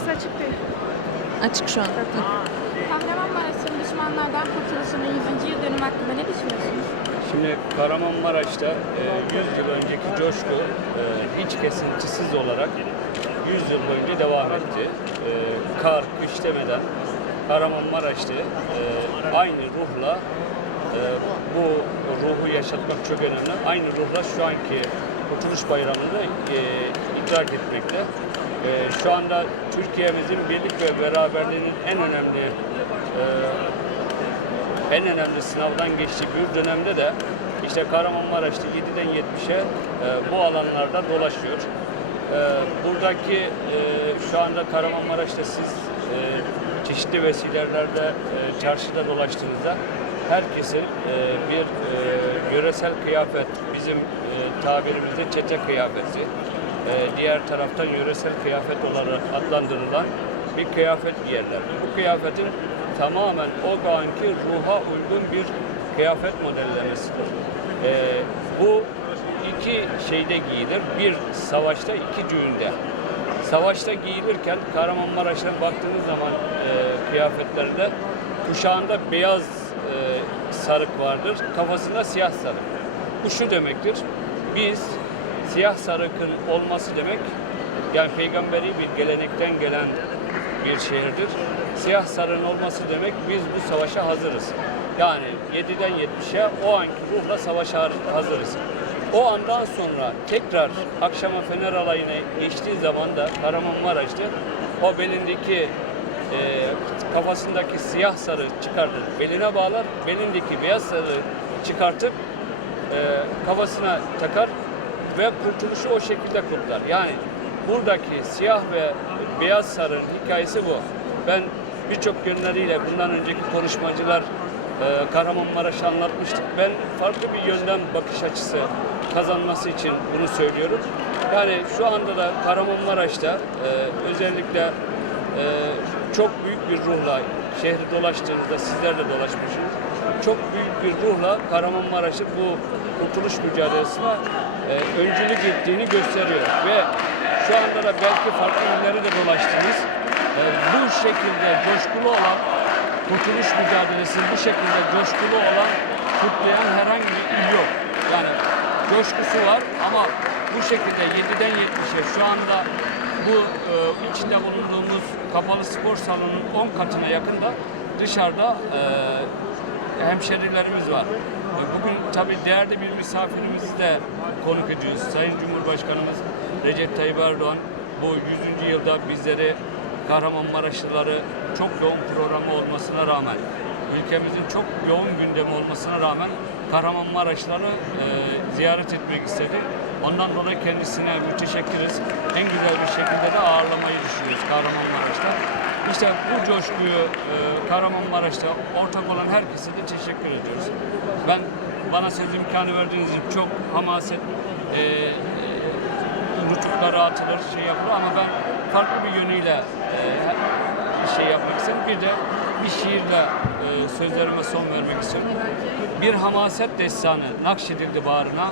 Ses açık değil. Açık şu an. Kahramanmaraş'ın düşmanlardan kurtuluşunun 100. yıl dönümü hakkında ne düşünüyorsunuz? Şimdi Kahramanmaraş'ta e, 100 yıl önceki coşku e, hiç kesintisiz olarak 100 yıl boyunca devam etti. E, kar, kış demeden Kahramanmaraş'ta e, aynı ruhla e, bu ruhu yaşatmak çok önemli. Aynı ruhla şu anki Kurtuluş Bayramı'nı e, idrak etmekte. E, şu anda Türkiye'mizin birlik ve beraberliğinin en önemli e, en önemli sınavdan geçtiği bir dönemde de işte Kahramanmaraş'ta 7'den 70'e e, bu alanlarda dolaşıyor. E, buradaki e, şu anda Kahramanmaraş'ta siz e, çeşitli vesilelerde e, çarşıda dolaştığınızda herkesin e, bir e, yöresel kıyafet, bizim e, tabirimizde çete kıyafeti, e, diğer taraftan yöresel kıyafet olarak adlandırılan bir kıyafet giyerler. Bu kıyafetin tamamen o anki ruha uygun bir kıyafet modellemesidir. Ee, bu iki şeyde giyilir. Bir savaşta, iki düğünde. Savaşta giyilirken Kahramanmaraş'a baktığınız zaman e, kıyafetlerde kuşağında beyaz e, sarık vardır, kafasında siyah sarık. Bu şu demektir. Biz siyah sarıkın olması demek yani peygamberi bir gelenekten gelen bir şehirdir. Siyah sarığın olması demek biz bu savaşa hazırız. Yani 7'den 70'e o anki ruhla savaşa hazırız. O andan sonra tekrar akşama Fener alayına geçtiği zaman da Kahramanmaraş'ta o belindeki e, kafasındaki siyah sarığı çıkartır, beline bağlar, belindeki beyaz sarığı çıkartıp e, kafasına takar ve kurtuluşu o şekilde kutlar. Yani buradaki siyah ve beyaz sarının hikayesi bu. Ben birçok yönleriyle bundan önceki konuşmacılar e, Kahramanmaraş'ı anlatmıştık. Ben farklı bir yönden bakış açısı kazanması için bunu söylüyorum. Yani şu anda da Kahramanmaraş'ta e, özellikle çok büyük bir ruhla şehri dolaştığınızda sizler de dolaşmışsınız. Çok büyük bir ruhla Kahramanmaraş'ı bu kurtuluş mücadelesine e, öncülük ettiğini gösteriyor ve şu anda da belki farklı illeri de dolaştınız. E, bu şekilde coşkulu olan kurtuluş mücadelesi bu şekilde coşkulu olan kutlayan herhangi bir il yok. Yani coşkusu var ama bu şekilde 7'den 70'e şu anda bu e, içinde bulunduğumuz kapalı spor salonunun 10 katına yakında dışarıda e, hemşerilerimiz var. E, Bugün tabii değerli bir misafirimizi de konuk ediyoruz. Sayın Cumhurbaşkanımız Recep Tayyip Erdoğan bu 100. yılda bizleri Kahramanmaraşlıları çok yoğun programı olmasına rağmen ülkemizin çok yoğun gündemi olmasına rağmen Kahramanmaraşları e, ziyaret etmek istedi. Ondan dolayı kendisine müteşekkiriz. En güzel bir şekilde de ağırlamayı düşünüyoruz Kahramanmaraş'ta. İşte bu coşkuyu e, Kahramanmaraş'ta ortak olan herkese de teşekkür ediyoruz. Ben bana söz imkanı verdiğiniz için çok hamaset e, e, nutuklara atılır, şey yapılır ama ben farklı bir yönüyle e, şey yapmak istedim. Bir de bir şiirle e, sözlerime son vermek istiyorum. Bir hamaset destanı nakşedildi bağrına,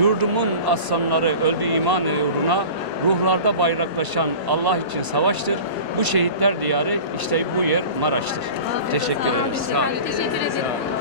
yurdumun aslanları öldü iman uğruna, ruhlarda bayraklaşan Allah için savaştır. Bu şehitler diyarı işte bu yer Maraş'tır. Teşekkür ederim. Teşekkür ederim.